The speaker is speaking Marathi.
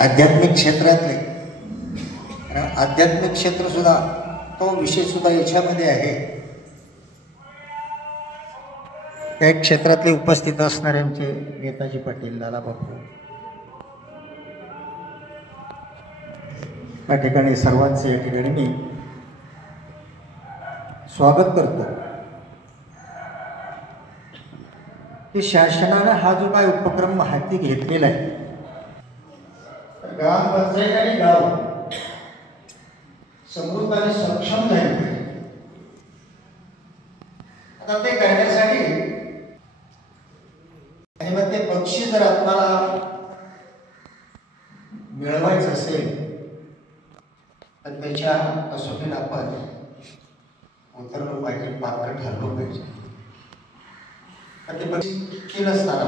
आध्यात्मिक क्षेत्रातले, आध्यात्मिक क्षेत्र सुद्धा तो विषय सुद्धा याच्यामध्ये आहे. त्या क्षेत्रातले उपस्थित असणाऱ्यांचे नेताजी पाटील, लाला बापू, या ठिकाणी सर्वांचे या ठिकाणी मी स्वागत करतो की शासनाने हा जो काय उपक्रम हाती घेतलेला आहे, ग्रामपंचायत आणि गाव समृद्ध आणि सक्षम झाले पाहिजे. आता ते करण्यासाठी आणि मग ते बक्षीस जर आपल्याला मिळवायचं असेल तर त्याच्या कसोटीला आपण उतरलो पाहिजे, पात्र ठरलो पाहिजे. ते बक्षीस केलं असताना